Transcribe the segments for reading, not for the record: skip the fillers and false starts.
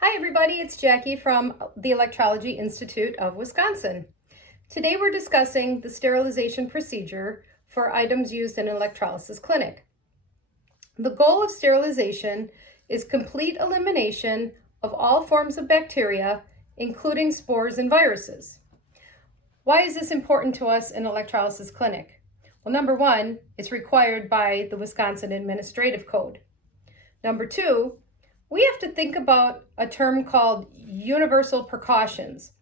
Hi everybody, it's Jackie from the Electrology Institute of Wisconsin. Today we're discussing the sterilization procedure for items used in an electrolysis clinic. The goal of sterilization is complete elimination of all forms of bacteria, including spores and viruses. Why is this important to us in an electrolysis clinic? Well, number one, it's required by the Wisconsin Administrative Code. Number two, we have to think about a term called universal precautions.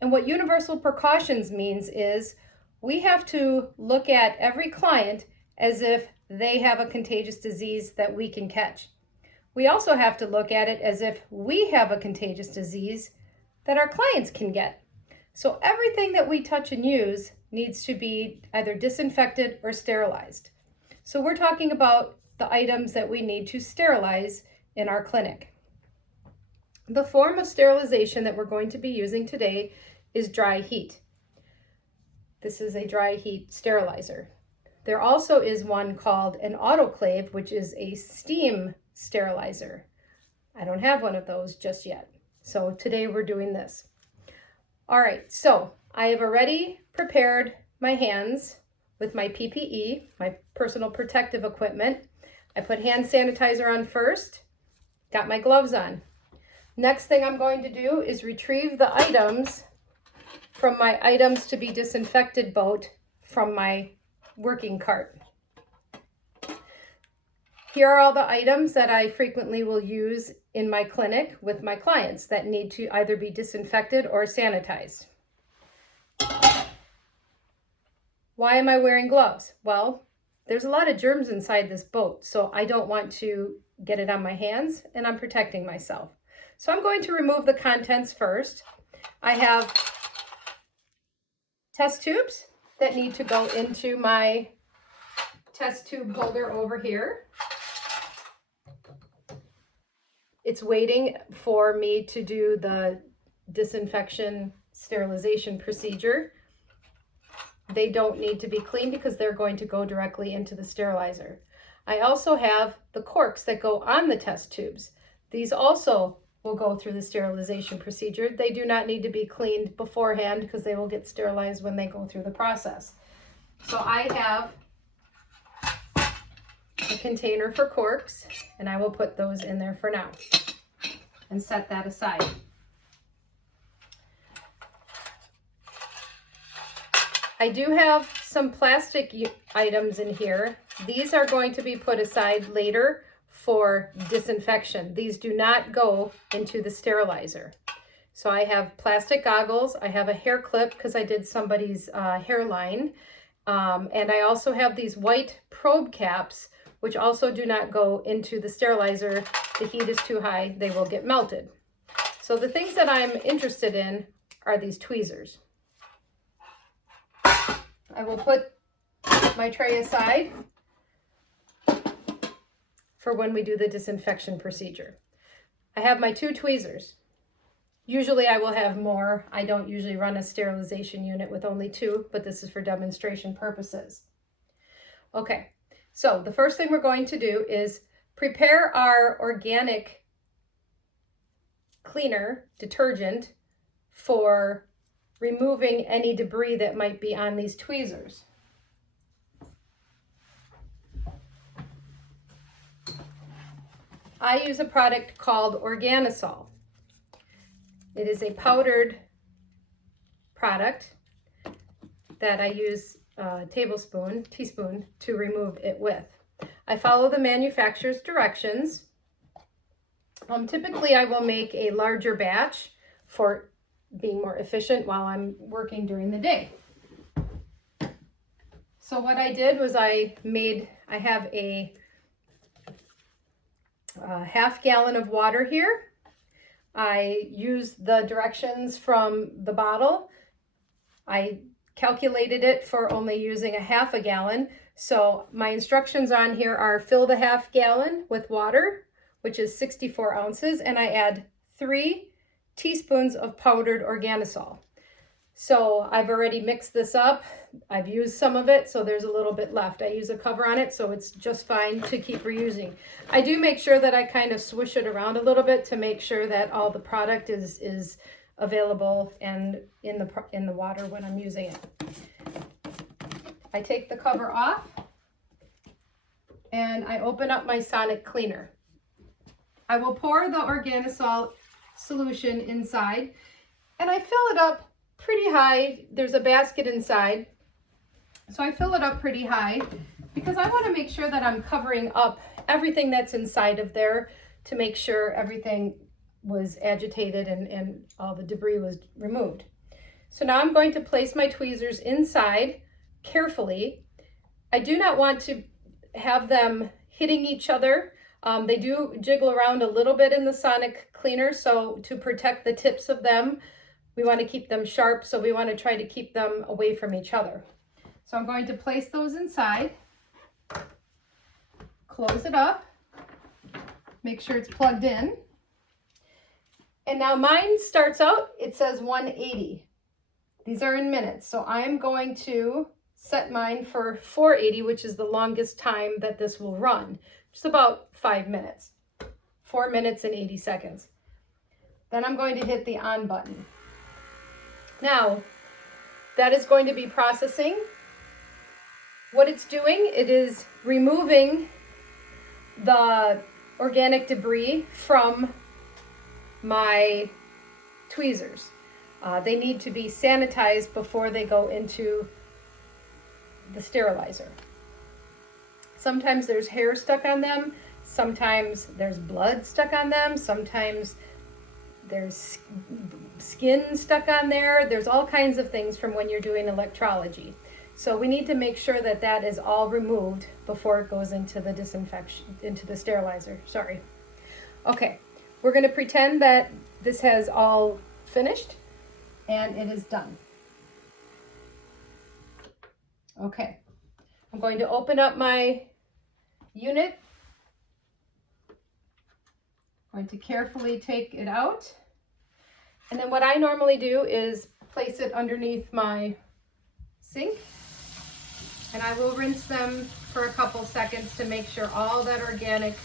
And what universal precautions means is we have to look at every client as if they have a contagious disease that we can catch. We also have to look at it as if we have a contagious disease that our clients can get. So everything that we touch and use needs to be either disinfected or sterilized. So we're talking about the items that we need to sterilize in our clinic. The form of sterilization that we're going to be using today is dry heat. This is a dry heat sterilizer. There also is one called an autoclave, which is a steam sterilizer. I don't have one of those just yet. So today we're doing this. All right, so I have already prepared my hands with my PPE, my personal protective equipment. I put hand sanitizer on first. Got my gloves on. Next thing I'm going to do is retrieve the items from my items to be disinfected boat from my working cart. Here are all the items that I frequently will use in my clinic with my clients that need to either be disinfected or sanitized. Why am I wearing gloves? Well, there's a lot of germs inside this boat, so I don't want to get it on my hands, and I'm protecting myself. So I'm going to remove the contents first. I have test tubes that need to go into my test tube holder over here. It's waiting for me to do the disinfection sterilization procedure. They don't need to be cleaned because they're going to go directly into the sterilizer. I also have the corks that go on the test tubes. These also will go through the sterilization procedure. They do not need to be cleaned beforehand because they will get sterilized when they go through the process. So I have a container for corks, and I will put those in there for now and set that aside. I do have some plastic items in here. These are going to be put aside later for disinfection. These do not go into the sterilizer. So I have plastic goggles. I have a hair clip because I did somebody's hairline. And I also have these white probe caps, which also do not go into the sterilizer. The heat is too high, they will get melted. So the things that I'm interested in are these tweezers. I will put my tray aside for when we do the disinfection procedure. I have my 2 tweezers. Usually I will have more. I don't usually run a sterilization unit with only 2, but this is for demonstration purposes. Okay, so the first thing we're going to do is prepare our organic cleaner, detergent, for removing any debris that might be on these tweezers. I use a product called Organosol. It is a powdered product that I use a teaspoon to remove it with. I follow the manufacturer's directions. Typically I will make a larger batch for being more efficient while I'm working during the day. So what I did was I have a half gallon of water here. I used the directions from the bottle. I calculated it for only using a half a gallon. So my instructions on here are fill the half gallon with water, which is 64 ounces, and I add 3 teaspoons of powdered Organosol. So I've already mixed this up. I've used some of it, so there's a little bit left. I use a cover on it, so it's just fine to keep reusing. I do make sure that I kind of swish it around a little bit to make sure that all the product is available and in the water when I'm using it. I take the cover off and I open up my sonic cleaner. I will pour the organosol solution inside and I fill it up pretty high. There's a basket inside, so I fill it up pretty high because I want to make sure that I'm covering up everything that's inside of there to make sure everything was agitated and all the debris was removed. So now I'm going to place my tweezers inside carefully. I do not want to have them hitting each other. They do jiggle around a little bit in the sonic cleaner, so to protect the tips of them, we want to keep them sharp, so we want to try to keep them away from each other. So I'm going to place those inside, close it up, make sure it's plugged in. And now mine starts out, it says 180. These are in minutes, so I'm going to set mine for 480, which is the longest time that this will run. Just about 5 minutes, 4 minutes and 80 seconds. Then I'm going to hit the on button. Now, that is going to be processing. What it's doing, it is removing the organic debris from my tweezers. They need to be sanitized before they go into the sterilizer. Sometimes there's hair stuck on them, sometimes there's blood stuck on them, sometimes there's skin stuck on there. There's all kinds of things from when you're doing electrology. So we need to make sure that that is all removed before it goes into the into the sterilizer. Sorry. Okay, we're going to pretend that this has all finished and it is done. Okay, I'm going to open up my unit. I'm going to carefully take it out. And then what I normally do is place it underneath my sink. And I will rinse them for a couple seconds to make sure all that organosol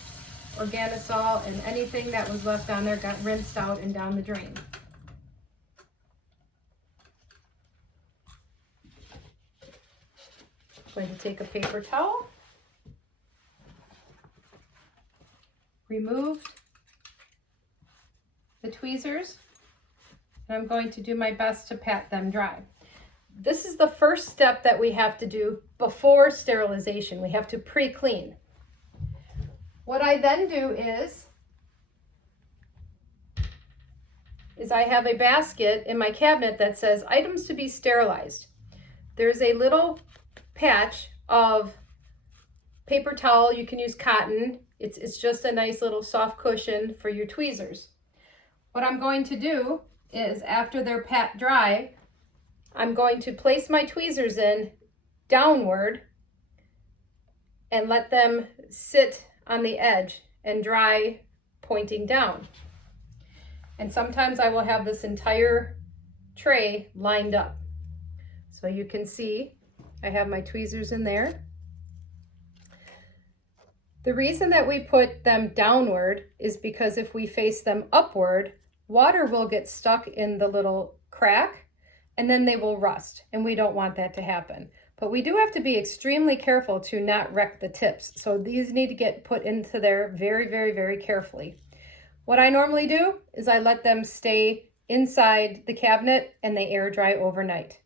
and anything that was left on there got rinsed out and down the drain. I'm going to take a paper towel, remove the tweezers, and I'm going to do my best to pat them dry. This is the first step that we have to do before sterilization. We have to pre-clean. What I then do is I have a basket in my cabinet that says items to be sterilized. There's a little patch of paper towel. You can use cotton. It's just a nice little soft cushion for your tweezers. What I'm going to do is, after they're pat dry, I'm going to place my tweezers in downward and let them sit on the edge and dry pointing down. And sometimes I will have this entire tray lined up. So you can see I have my tweezers in there. The reason that we put them downward is because if we face them upward, water will get stuck in the little crack and then they will rust, and we don't want that to happen. But we do have to be extremely careful to not wreck the tips. So these need to get put into there very, very, very carefully. What I normally do is I let them stay inside the cabinet and they air dry overnight.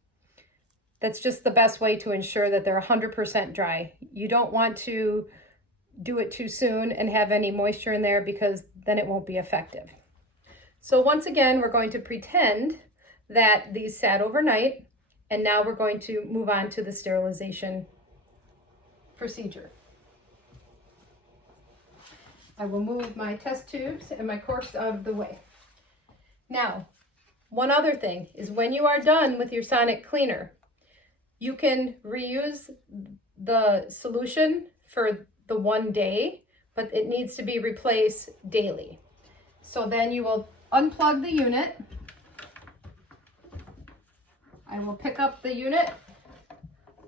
That's just the best way to ensure that they're 100% dry. You don't want to do it too soon and have any moisture in there, because then it won't be effective. So once again, we're going to pretend that these sat overnight, and now we're going to move on to the sterilization procedure. I will move my test tubes and my corks out of the way. Now, one other thing is, when you are done with your sonic cleaner, you can reuse the solution for the one day, but it needs to be replaced daily. So then you will unplug the unit, I will pick up the unit.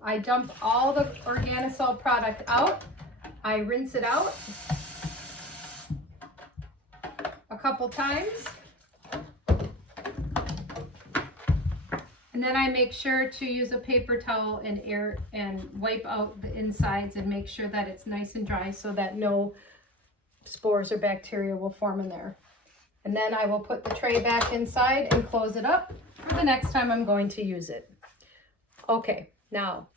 I dump all the organocell product out. I rinse it out a couple times. And then I make sure to use a paper towel and air and wipe out the insides and make sure that it's nice and dry so that no spores or bacteria will form in there. And then I will put the tray back inside and close it up for the next time I'm going to use it. Okay, now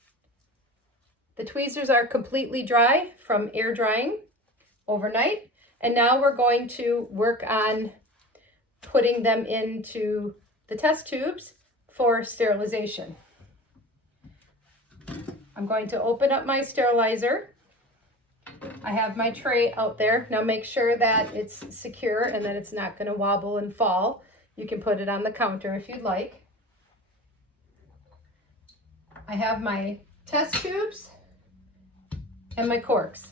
the tweezers are completely dry from air drying overnight. And now we're going to work on putting them into the test tubes for sterilization. I'm going to open up my sterilizer. I have my tray out there. Now make sure that it's secure and that it's not going to wobble and fall. You can put it on the counter if you'd like. I have my test tubes and my corks.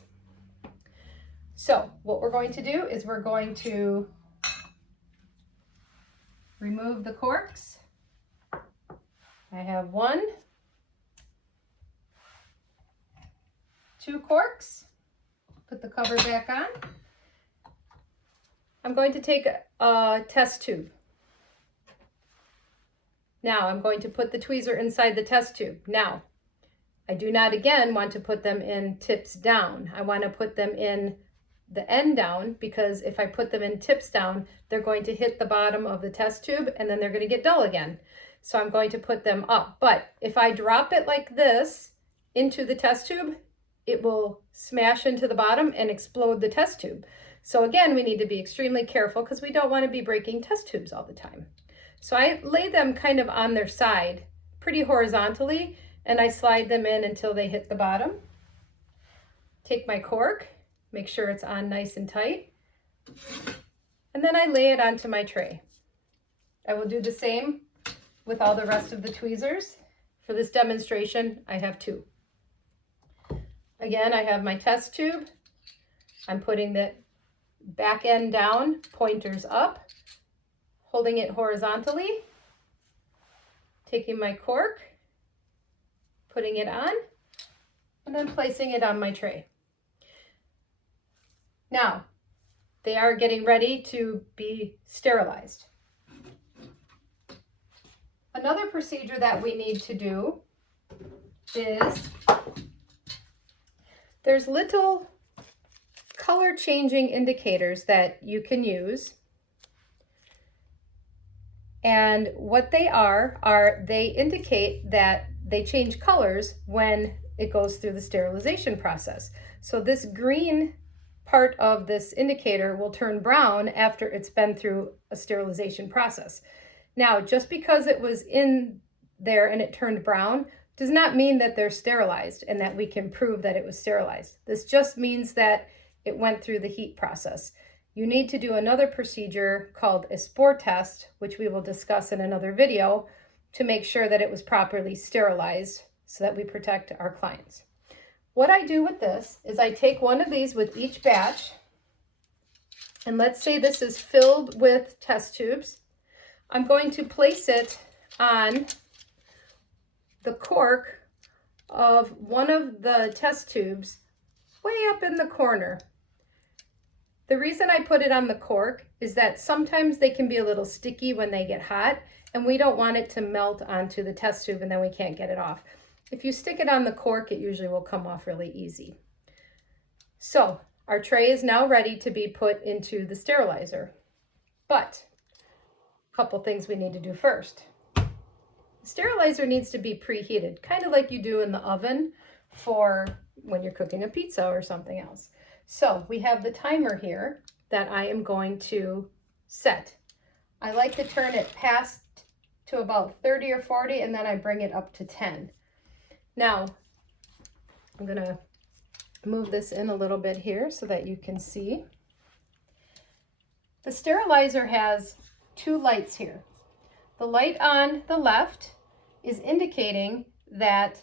So what we're going to do is we're going to remove the corks. I have 1, 2 corks. Put the cover back on. I'm going to take a test tube. Now I'm going to put the tweezer inside the test tube. Now, I do not again want to put them in tips down. I want to put them in the end down, because if I put them in tips down, they're going to hit the bottom of the test tube and then they're going to get dull again. So I'm going to put them up. But if I drop it like this into the test tube, it will smash into the bottom and explode the test tube. So again, we need to be extremely careful because we don't want to be breaking test tubes all the time. So I lay them kind of on their side, pretty horizontally, and I slide them in until they hit the bottom. Take my cork, make sure it's on nice and tight, and then I lay it onto my tray. I will do the same with all the rest of the tweezers. For this demonstration, I have 2. Again, I have my test tube. I'm putting the back end down, pointers up, holding it horizontally, taking my cork, putting it on, and then placing it on my tray. Now, they are getting ready to be sterilized. Another procedure that we need to do is there's little color changing indicators that you can use. And what they are they indicate that they change colors when it goes through the sterilization process. So this green part of this indicator will turn brown after it's been through a sterilization process. Now, just because it was in there and it turned brown does not mean that they're sterilized and that we can prove that it was sterilized. This just means that it went through the heat process. You need to do another procedure called a spore test, which we will discuss in another video, to make sure that it was properly sterilized so that we protect our clients. What I do with this is I take one of these with each batch, and let's say this is filled with test tubes. I'm going to place it on the cork of one of the test tubes way up in the corner. The reason I put it on the cork is that sometimes they can be a little sticky when they get hot, and we don't want it to melt onto the test tube and then we can't get it off. If you stick it on the cork, it usually will come off really easy. So our tray is now ready to be put into the sterilizer. But a couple things we need to do first. The sterilizer needs to be preheated, kind of like you do in the oven for when you're cooking a pizza or something else. So we have the timer here that I am going to set. I like to turn it past to about 30 or 40, and then I bring it up to 10. Now, I'm going to move this in a little bit here so that you can see. The sterilizer has 2 lights here. The light on the left is indicating that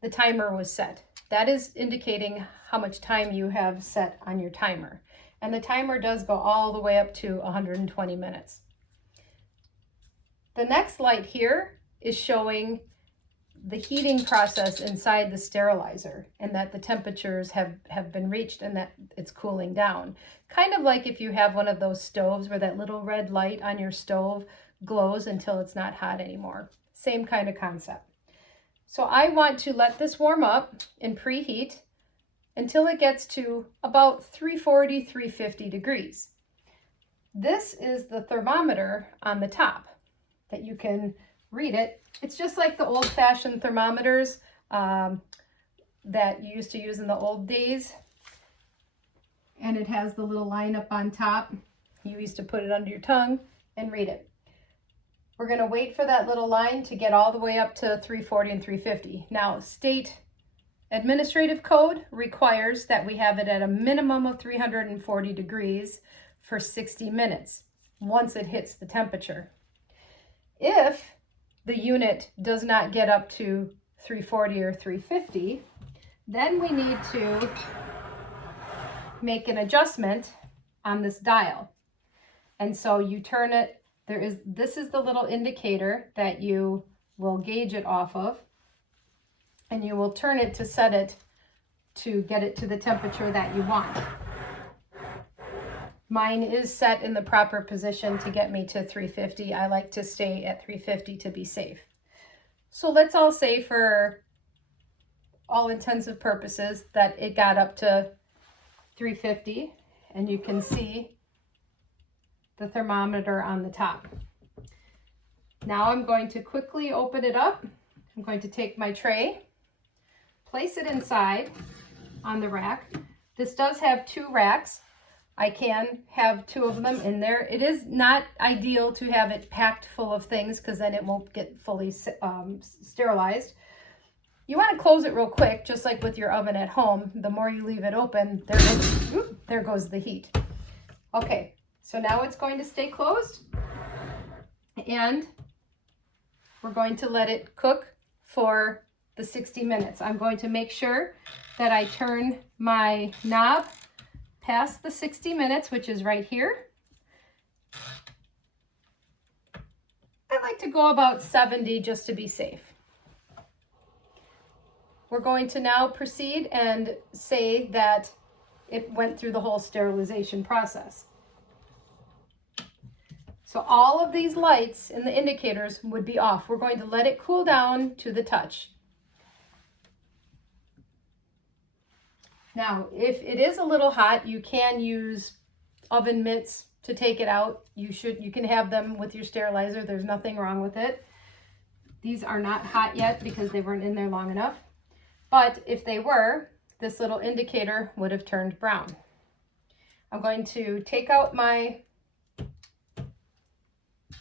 the timer was set. That is indicating how much time you have set on your timer. And the timer does go all the way up to 120 minutes. The next light here is showing the heating process inside the sterilizer, and that the temperatures have been reached and that it's cooling down. Kind of like if you have one of those stoves where that little red light on your stove glows until it's not hot anymore. Same kind of concept. So I want to let this warm up and preheat until it gets to about 340, 350 degrees. This is the thermometer on the top that you can read it. It's just like the old-fashioned thermometers that you used to use in the old days. And it has the little line up on top. You used to put it under your tongue and read it. We're going to wait for that little line to get all the way up to 340 and 350. Now, state administrative code requires that we have it at a minimum of 340 degrees for 60 minutes once it hits the temperature. If the unit does not get up to 340 or 350, then we need to make an adjustment on this dial. And so you turn it, this is the little indicator that you will gauge it off of, and you will turn it to set it to get it to the temperature that you want. Mine is set in the proper position to get me to 350. I like to stay at 350 to be safe. So let's all say, for all intensive purposes, that it got up to 350, and you can see the thermometer on the top. Now I'm going to quickly open it up. I'm going to take my tray, place it inside on the rack. This does have 2 racks. I can have 2 of them in there. It is not ideal to have it packed full of things because then it won't get fully sterilized. You want to close it real quick, just like with your oven at home. The more you leave it open, there goes the heat. Okay, so now it's going to stay closed, and we're going to let it cook for the 60 minutes. I'm going to make sure that I turn my knob past the 60 minutes, which is right here. I like to go about 70 just to be safe. We're going to now proceed and say that it went through the whole sterilization process. So all of these lights and the indicators would be off. We're going to let it cool down to the touch. Now, if it is a little hot, you can use oven mitts to take it out. You can have them with your sterilizer. There's nothing wrong with it. These are not hot yet because they weren't in there long enough. But if they were, this little indicator would have turned brown. I'm going to take out my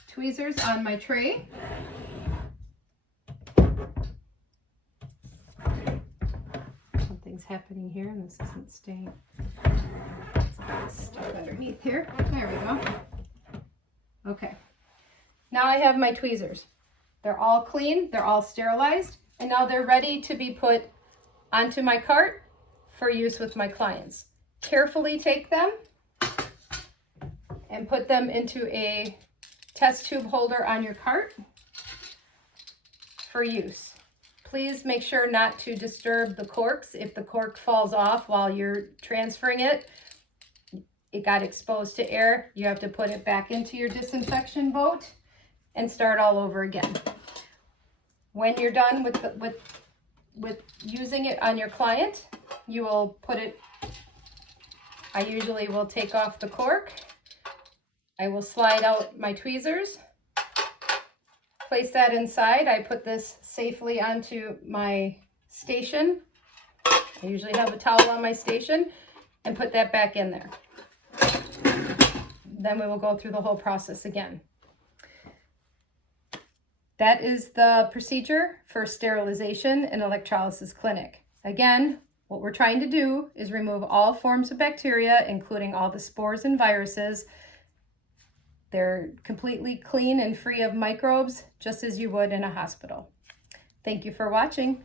tweezers on my tray. Something's happening here and this isn't staying. Stuck underneath here. There we go. Okay. Now I have my tweezers. They're all clean, they're all sterilized, and now they're ready to be put onto my cart for use with my clients. Carefully take them and put them into a test tube holder on your cart for use. Please make sure not to disturb the corks. If the cork falls off while you're transferring it, it got exposed to air, you have to put it back into your disinfection boat and start all over again. When you're done with using it on your client, you will put it, I usually will take off the cork. I will slide out my tweezers, place that inside. I put this safely onto my station. I usually have a towel on my station, and put that back in there. Then we will go through the whole process again. That is the procedure for sterilization in electrolysis clinic. Again, what we're trying to do is remove all forms of bacteria, including all the spores and viruses. They're completely clean and free of microbes, just as you would in a hospital. Thank you for watching.